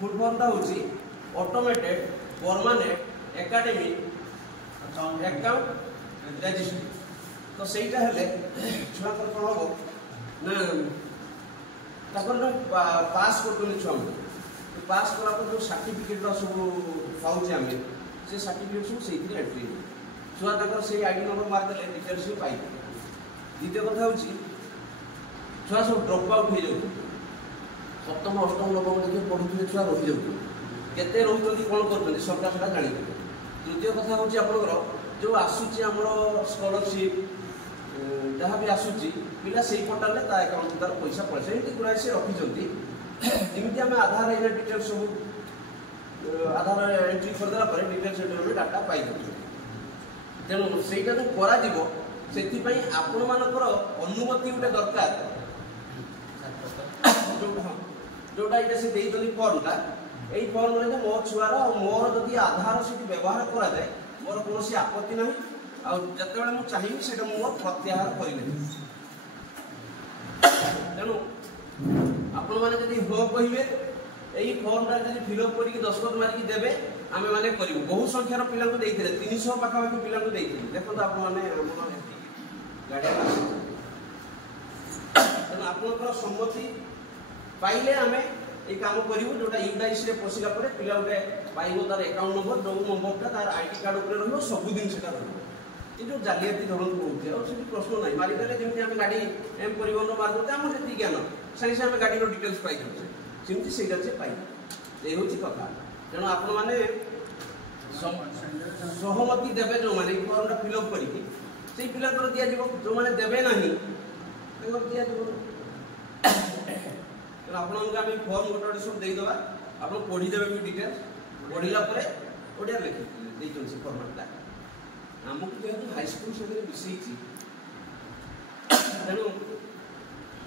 Full form टा होची automated permanent academic account registry. तो सहीटा हेले छुआ कर कोन हो ना ताकर पास करतोनी छुआ पास कला पर जो सर्टिफिकेट सब पाउचे आमे से सर्टिफिकेट सब सेही एंट्री छुआ ताकर से आईडी नंबर मार देले डिटेल्स पाई। द्वितीय कथा होची छुआ सब ड्रॉप आउट हो जाउ सप्तम अष्टम नवम देखिए पढ़ुଥିଲେ छुआ रही जाउ केते रहउतली कोन करतली सरकार सेटा जानि। तृतीय कथा होची आपनकर जो आसुची हमरो स्कॉलरशिप जहाँ भी आसुची पिला से पोर्टाल में ता अकाउंट तार पैसा पड़े एमती गुड़ाई से रखी जमी आम आधार एना डिटेल सब आधार एंट्री करदेला डिटेल्स में डाटा पाई तेणु सहीटा जो कर आपण मानकर अनुमति गोटे दरकार जोटा ये से देइतली फॉर्मटा एई फॉर्म रे मो छुआर मोर जदि आधार से व्यवहार करा जाए मोर कोनोसी आपत्ति नहीं आ जते बेले मु चाहिबी सेटा मो प्रत्याहार करिले। तेणु आपण माने जदि हो कहिबे एई फॉर्मटा जदि फिलअप करिक दस्तखत मारिक देबे आमे माने करिवु। बहु संख्यार पिला को देइथिले 300 पाखापाखि पिला को देइथिले देखो आपण माने हमर गाडी तेणु आपनकर सम्मति पाइले आमे ए काम करिवु जोटा यूडाइस रे पसिला परे पिला उटे पाइबो तार अकाउंट नंबर जो नंबरटा तार आईडी कार्ड ऊपर रहलो सब दिन सेटा रहलो। ये जो जालियाती धरन होउथे और से प्रश्न नाही मारि देले जेमति आमे गाडी एम परिवहन मार दते हम सेति ज्ञान सही से आमे गाडी रो डिटेल्स पाइ दउछे सेमति सेटा से पाइ ए होची कथा। तेणु आपण माने सहमति देबे जो माने फॉर्मटा फिलअप करिकि सेई पिला कर दिया जिवो जो माने देबे नाही तंगर दिया जिवो आपन आम फॉर्म गोटे सब देदेबा आप पढ़ी देवे भी डिटेल्स पढ़ला ओडिया लिखी से फॉर्मेटा आमको जेहतु हाईस्कल से मिसई तेणु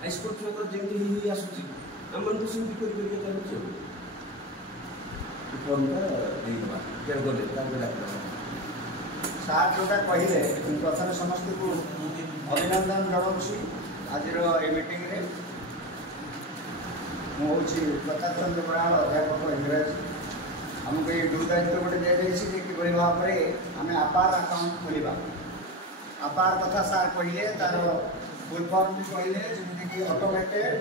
हाईस्कल छुआ जमी आसूँ आम मन सेमती कर सार जोटा कहले प्रथम समस्त को अभिनंदन जनाऊँ आज मीटिंग रे मुझे प्रताप चंद्र बराड़ अध्यापक इंग्राजी आमको ये दो दायित्व गोटे दिखाई कि भाव में आम अपार अकाउंट खोलवा अपार कथा सार कहले तार फुल फॉर्म भी कहले जमीक automated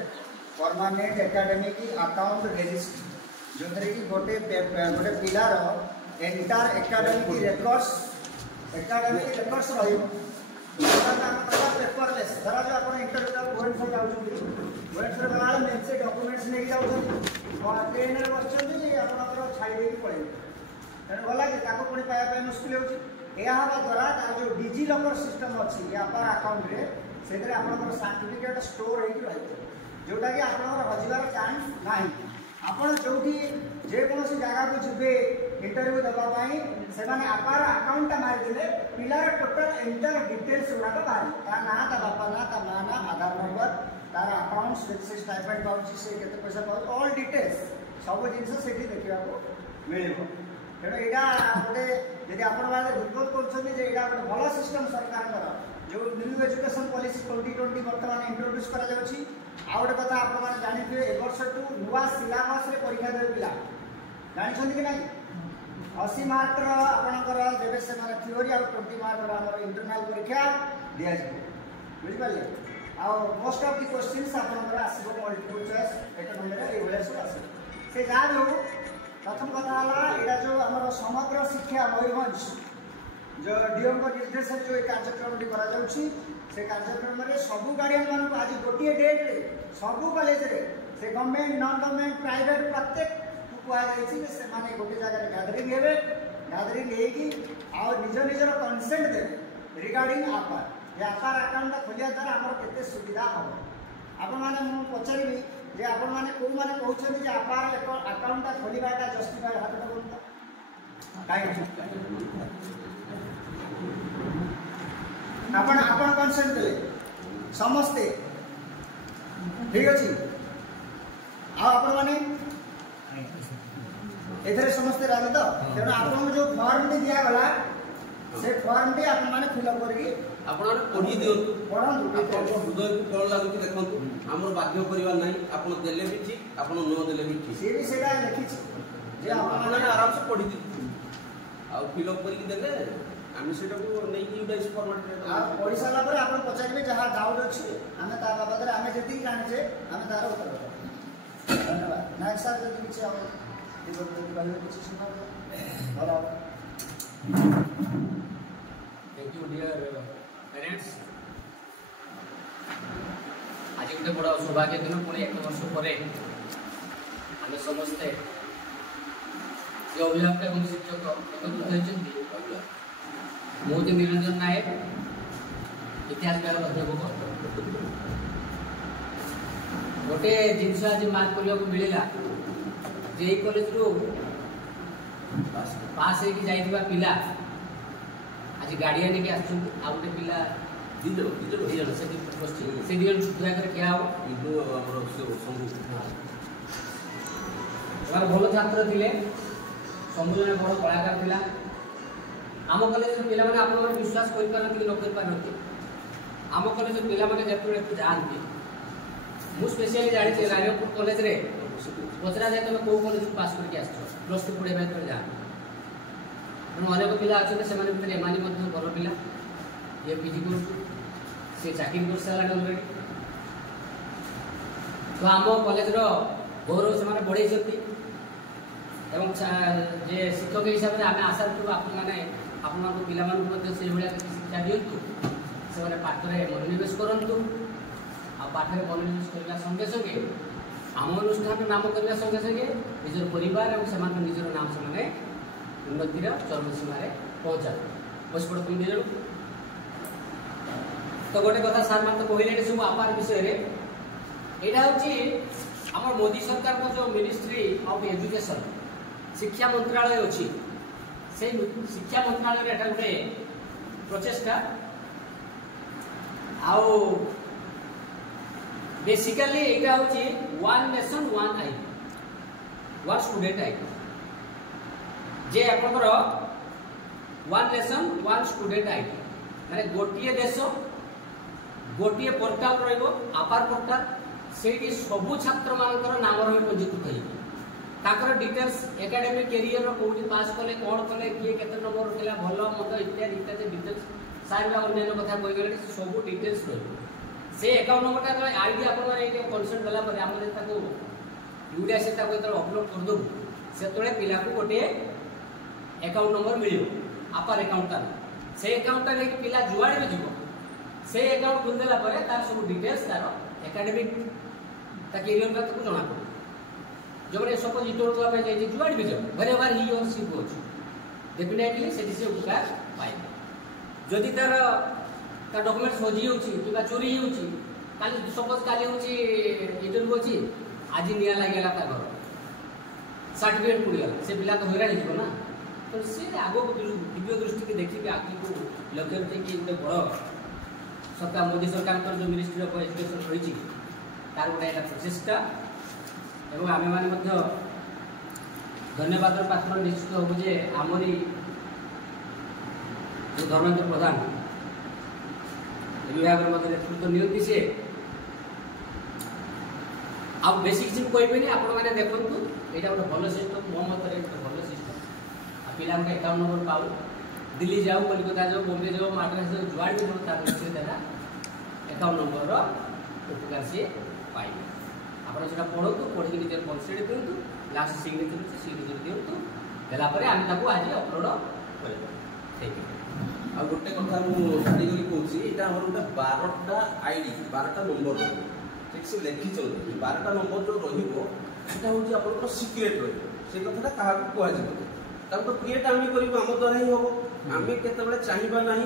permanent academic account registry जो कि गोटे गोटे पिलार एंटायर एकेडमिक रेकर्ड्स पेपरलेस धरा जो आप इंटरव्यू गोइंग फॉर जाउछन गला मेंसे डॉक्यूमेंट्स नहीं जाउछन ट्रेन रे बसछन जे आपनकर छाई देई पड़े तेन गला कि ताको पुणी पाया मुश्किल होछि या हवा द्वारा तार जो डिजी लॉकर सिस्टम अछि या पर अकाउंट रे सेतरे आपनकर सर्टिफिकेट स्टोर हेकि रहै जोटा कि आपनकर हजिबार चांस नाही। आपण जोठी जे कोनोसी जगह को जिबे इंटरव्यू दबा पाई से माने अपार अकाउंट मार देले पिलार टोटल एंटर डिटेल्स उडा का बाहर ता ना ता बापा ना ता मां ना आधार नंबर तार अकाउंट से स्टाइपेंड पाउची से केते पैसा पाउ ऑल डिटेल्स सब जिंस सेठी देखिबा को मिलिबो। तेणु यहाँ गोटे यदि आपण मैंने रिपोर्ट कर भल सिस्टम सरकार जो न्यू एजुकेशन पॉलिसी 2020 बर्तमान इंट्रोड्यूस करा जाउछि। आ गोटे कथा आपण मैंने जानिथिबे ए वर्ष टू नुआ सिलेबस रे परीक्षा देबे पिला जानिछन कि नाही 80 मार्क रो आपनकर देबे से माने थ्योरी आ 20 मार्क रो हमर इंटरनल परीक्षा दिया जाय बुझि पाले। आ मोस्ट ऑफ द क्वेश्चंस आपनकर आसीबो multiple choice Etah number A वेला सब आसे से जा जो प्रथम कथा है जो आम समग्र शिक्षा मयूरभंज जो डीएम निर्देश जो कार्यक्रम से कार्यक्रम में सबू गार्डियन मान आज गोटे डेट रे सबू कॉलेज रे से गवर्नमेंट नॉन गवर्नमेंट प्राइवेट प्रत्येक कहुई से माने गोटे जगह गैदरिंग हेबे गैदरिंग हेगी आ निज निजर कंसेंट देवे रिगार्डिंग आपार आपार अकाउंट खोलिया द्वारा आमर केते सुविधा हम आपण माने मु पचारिबी जे आपण माने को माने कहउछन जे अपार अकाउंट खोलिबाटा जस्टिफाई हाथ बोलता काई आपण आपण कंसेंट देले समस्ते ठीक अछि आ आपण माने एथरे समस्ते राज तो तेना आपण जो फॉर्म टी दिया गला से फॉर्म टी आपण माने फिल अप करके ଆପଣ ପଢି ଦିଅନ୍ତୁ ପଢନ୍ତୁ ଆପଣଙ୍କ ହୃଦୟକୁ କଣ ଲାଗୁଛି ଦେଖନ୍ତୁ ଆମର ବାଧ୍ୟ କରିବା ନାହିଁ ଆପଣ ଦେଲେ ବି ଠିକ ଆପଣ ନ ଦେଲେ ବି ଠିକ ସିଏ ବି ସେଇଟା ଲେଖିଛି ଯେ ଆପଣ ଆରାମସେ ପଢି ଦିଅନ୍ତୁ ଆଉ ଫିଲ୍ଅପ୍ କରିକି ଦେଲେ ଆମେ ସେଇଟାକୁ ନେଇକି ୟୁଟାଇଜ୍ ଫର୍ମାଟରେ ଆଉ ପଢି ସାରିଲା ପରେ ଆପଣ ପଚାରିବେ ଯାହା ଡାଉଟ୍ ଅଛି ଆମେ ତା ବାବଦରେ ଆମେ ଯେତିକି ଜାଣିଛେ ଆମେ ତାର ଉତ୍ତର ଦେବା ଧନ୍ୟବାଦ ନାୟକ ସାର୍ ଯଦି କିଛି ଆଉ କହିବେ କିଛି ଶୁଣ ଭଲ ହେବ Thank you, dear parents. आज गोटे बड़ सौभाग्य दिन पुणी 1 वर्ष पर आम समस्ते अभिभावक और शिक्षक एकत्रित होती मुझे निरंजन नायक इतिहास विभाग अध्यापक गोटे जिनस आज मार्क करने को मिलला जे कॉलेज रु पास होगा पिला आज गाड़िया नहीं आस गोटे पिला दिजन से दिजन छुट्टिया क्या हम भल छात्र थे शंभु जन बड़ कलाकार थिला आम कॉलेज पिला माने आप विश्वास कर पारती कि न कर पारती आम कॉलेज पिला माने जब जाती मुझे स्पेशली जानी राजपुर कॉलेज रे पचरा जाए तुम कौ कॉलेज पास करके आस +2 पढ़ाई जा अनेक पिला अच्छा से एम भल पिला ये पीजी कर चाकरी कर सारे अलरेडी तो आम कॉलेज गौरव से बढ़े जे शिक्षक हिसाब से आम आशा रखू आपण पाने से शिक्षा दिंतु से पाठ में मनोनिवेश करूँ आ पाठ में मनोनिवेश करने संगे संगे आम अनुष्ठान नाम करने संगे संगे निजर परिवार और से निजर नाम से उन्नतिर चरम सीमार पहुँचा बस पड़ तुम दिज तो गोटे कथा सार मान तो कहले सब आपार विषय यहाँ हूँ आम मोदी सरकार को जो मिनिस्ट्री ऑफ एजुकेशन शिक्षा मंत्रालय अच्छी से शिक्षा मंत्रालय एटा गोटे प्रचेषा आउ बेसिकली यहाँ हूँ one nation one ID one student ID जे आपंकर one nation one student ID माने गोटे देश गोटे पोर्टाल रपार पोर्टाल से सबू छात्र मान नाम रही पंजीकृत होकर डिटेल्स एकेडमिक कैरियर कौटी पास कले कौन कले किए केते नंबर रखला भल मत इत्यादि इत्यादि डिटेल्स सारे अन्य कथा कहीगले सब डिटेल्स से अकाउंट नंबर जो आईडी आप कनसेंट देला आम यूरिया से अपलोड करदेबू से पिला को गोटे अकाउंट नंबर मिल आपार अकाउंटा से अकाउंटा लेकिन पिला जुआड़े भी जीव से अकाउंट खोलदेला तार सब डिटेल्स तार एकेडमिक कैरियर का जना पड़े जो मैंने सपोज इंटरव्यू आप जाइए जुआड़ भी जाओ वेर एवर ही और सी गोज डेफिनेटली से उपकार पाए जदि तार डॉक्यूमेंट्स हजि हो चोरी हो सपोज काली हूँ इंटरव्यू अच्छी आज निया लगे घर सर्टिफिकेट पड़गला से पिला तो हईराण हो ना तो सी आग दिव्य दृष्टि की देखिए आगे को लक्ष्य रखी कि बड़ सरकार मोदी सरकार जो मिनिस्ट्री ऑफ एजुकेशन रही तार गोटे प्रचेषा एवं आम मैंने धन्यवाद पात्र निश्चित हूँ जे आमरी जो धर्मेंद्र प्रधान विभाग नेतृत्व नियंती सी आ बेसी किसी कहे आपण मैंने देखूँ यहाँ गोटे भल सिस्टम मो मत भल सिस्टम आ पिला गोटे अकाउंट नंबर पाऊ दिल्ली जाऊ कलिकता जाऊ बम्बे जाऊ माड्रास जाऊ जुआड़ भी जाऊ तार अकाउंट नंबर उपकार सी पाइबे आपड़ा पढ़ू पढ़ी निजे कनसेंट दिंतु लास्ट सिग्नेचर दिंतु देलापर आम आज अपलोड कर आ गोटे कथा मुझे कौन यहाँ गोटे 12टा आईडी 12टा नंबर ठीक से लिखी 12टा नंबर जो रहा हूँ आप सिक्रेट रे कथा क्या कह तो क्रिएट आम करूँ आम द्वारा ही हम आम के चाहिए ना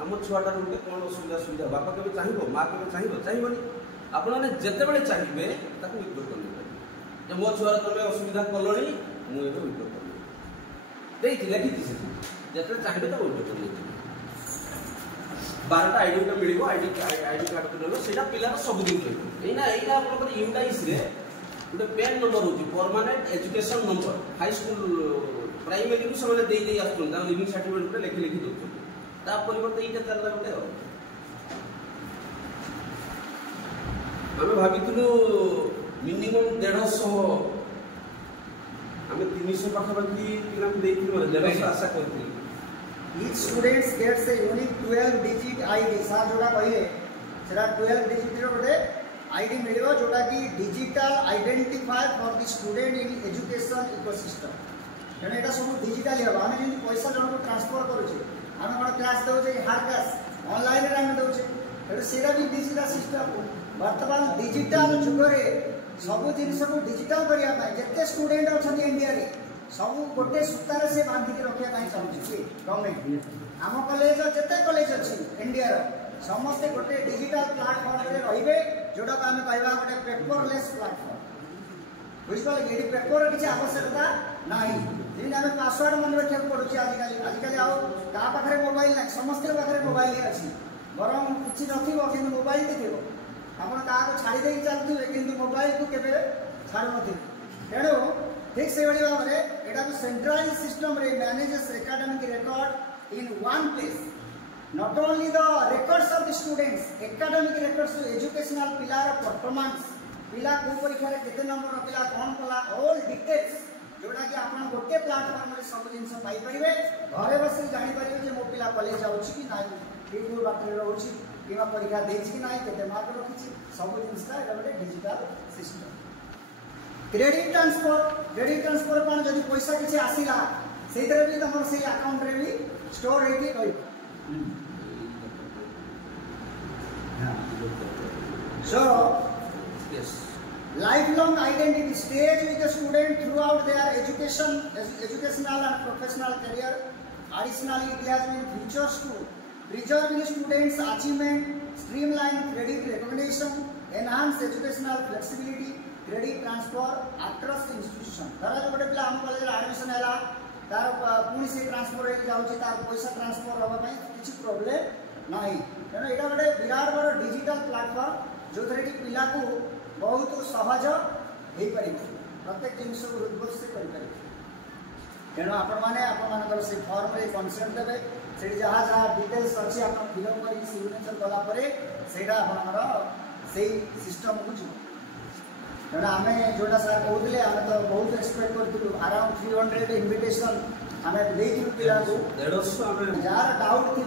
आम छुआटार गोटे कौन असुविधा सुविधा बापा के चाहिए माँ के चाहिए आपने जिते चाहिए विड्रो कर मो छुआर तुम असुविधा कल मुझे विड्रो कर लिखी जिते चाहिए तो विड्रो कर 12टा आईडी गुटा मिल आईडी कार्ड को नेल से पिलार सबुदिन रहा आप यूटाइस गोटे पेन नंबर हो permanent education number high school primary से लिविंग सर्टिफिकेट लिखि लिखि दौर ତା ପରିବର୍ତ୍ତେ ଏଇଟା ଚାଲିଲା ଗୋଟେ ଆଉ ଆମେ ଭାବିଥିଲୁ ମିନିମମ୍ 150 ଆମେ 300 ପାଖାପାଖି ପିଲାଙ୍କୁ ଦେଇଥିଲୁ 150 ଆଶା କରିଥିଲୁ। Each student gets a unique 12 digit ID sir ଯୋଉଟା କହିଲେ ସେଟା 12 digit ର ଗୋଟେ ID ମିଳିବ ଯୋଉଟା କି digital identifier for the student in education ecosystem। ତେଣୁ ଏଟା ସବୁ ଡିଜିଟାଲି ହେବ। ଆମେ ଯେମିତି ପଇସା ଜଣକୁ ଟ୍ରାନ୍ସଫର କରୁଛେ ଆମେ କ'ଣ କ୍ଲାସ୍ ଦେଉଛେ ହାର୍ଡ କ୍ୟାସ୍ ଅନଲାଇନରେ ଆମେ ଦେଉଛେ ତେଣୁ ସେଇଟା ବି ଡିଜିଟାଲ ସିଷ୍ଟମ। ବର୍ତ୍ତମାନ ଡିଜିଟାଲ ଯୁଗରେ ସବୁ ଜିନିଷକୁ ଡିଜିଟାଲ କରିବା ପାଇଁ ଯେତେ ଷ୍ଟୁଡେଣ୍ଟ ଅଛନ୍ତି ଇଣ୍ଡିଆରେ ସବୁ ଗୋଟେ ସୂତାରେ ସେ ବାନ୍ଧିକି ରଖିବା ପାଇଁ ଚାହୁଁଛି କି ଗଭର୍ଣ୍ଣମେଣ୍ଟ। ଆମ କଲେଜ ଯେତେ କଲେଜ ଅଛି ଇଣ୍ଡିଆର ସମସ୍ତେ ଗୋଟେ ଡିଜିଟାଲ ପ୍ଲାଟଫର୍ମରେ ରହିବେ ଯୋଉଟାକୁ ଆମେ କହିବା ଗୋଟେ ପେପରଲେସ୍ ପ୍ଲାଟଫର୍ମ। ବୁଝିପାରିଲେ କି ଏଠି ପେପର କିଛି ଆବଶ୍ୟକତା ନାହିଁ। ଯେମିତି ଆମେ ପାସୱାର୍ଡ ମନେ ରଖିବାକୁ ପଡୁଛି ଆଜିକାଲି ଆଉ କାହା ପାଖରେ ମୋବାଇଲ ନାହିଁ ସମସ୍ତଙ୍କ ପାଖରେ ମୋବାଇଲ ଅଛି ବରଂ କିଛି ନଥିବ କିନ୍ତୁ ମୋବାଇଲଟି ଥିବ। ଆପଣ କାହାକୁ ଛାଡ଼ି ଦେଇକି ଚାଲୁଥିବେ କିନ୍ତୁ ମୋବାଇଲକୁ କେବେ ଛାଡ଼ୁନଥିବେ। ତେଣୁ ଠିକ୍ ସେଇଭଳି ଭାବରେ ଏଟାକୁ ସେଣ୍ଟ୍ରାଲାଇଜ୍ ସିଷ୍ଟମରେ manages academic record in one place. Not only the records of the students academic records educational ପିଲାର ପରଫର୍ମାନ୍ସ ପିଲା କେଉଁ ପରୀକ୍ଷାରେ କେତେ ନମ୍ବର ରଖିଲା କ'ଣ କଲା ଅଲ୍ ଡିଟେଲ୍ସ ଯୋଉଟାକି ଆପଣ ଗୋଟିଏ ପ୍ଲାଟଫର୍ମରେ ସବୁ ଜିନିଷ ପାଇପାରିବେ। ଘରେ ବସିକି ଜାଣିପାରିବେ ଯେ ମୋ ପିଲା କଲେଜ ଯାଉଛି କି ନାହିଁ କି କେଉଁ ବାଟରେ ରହୁଛି କିମ୍ବା ପରୀକ୍ଷା ଦେଇଛି କି ନାହିଁ କେତେ ମାର୍କ ରଖିଛି ସବୁ ଜିନିଷଟା ଏଇଟା ଗୋଟେ ଡିଜିଟାଲ ସିଷ୍ଟମ। କ୍ରେଡିଟ୍ ଟ୍ରାନ୍ସଫର କ'ଣ ଯଦି ପଇସା କିଛି ଆସିଲା ସେଇଥିରେ ବି ତମର ସେଇ ଆକାଉଣ୍ଟରେ ବି ଷ୍ଟୋର ହେଇକି ରହିବ। So lifelong identity stays with the student throughout their educational and professional career. Additionally, it has been features to preserving students' achievement, streamline credit recognition, enhance educational flexibility, credit transfer across institution। धरा जो गोटे पिला हम college admission हैला तार पुणी से transfer हो जाउची तार पैसा ट्रांसफर होबा पई किछि प्रॉब्लम नाही। तेणु एटा गोटे विराट बड़ डिजिटल प्लेटफॉर्म जो थरे कि पिला को बहुत सहज हो पारि प्रत्येक जिनस हृदबोध से करि पारि। तेणु आपण माने से फॉर्म रे कंसेंट देबे से जहाँ जहाँ डिटेल्स अच्छी आप फिलअप कर सिग्नेचर कलापर से सिस्टम को जीव। तेना आम जोटा सार कहते आम तो बहुत एक्सपेक्ट करूँ अराउंड 300 इनविटेशन आम पिला जार डाउट थी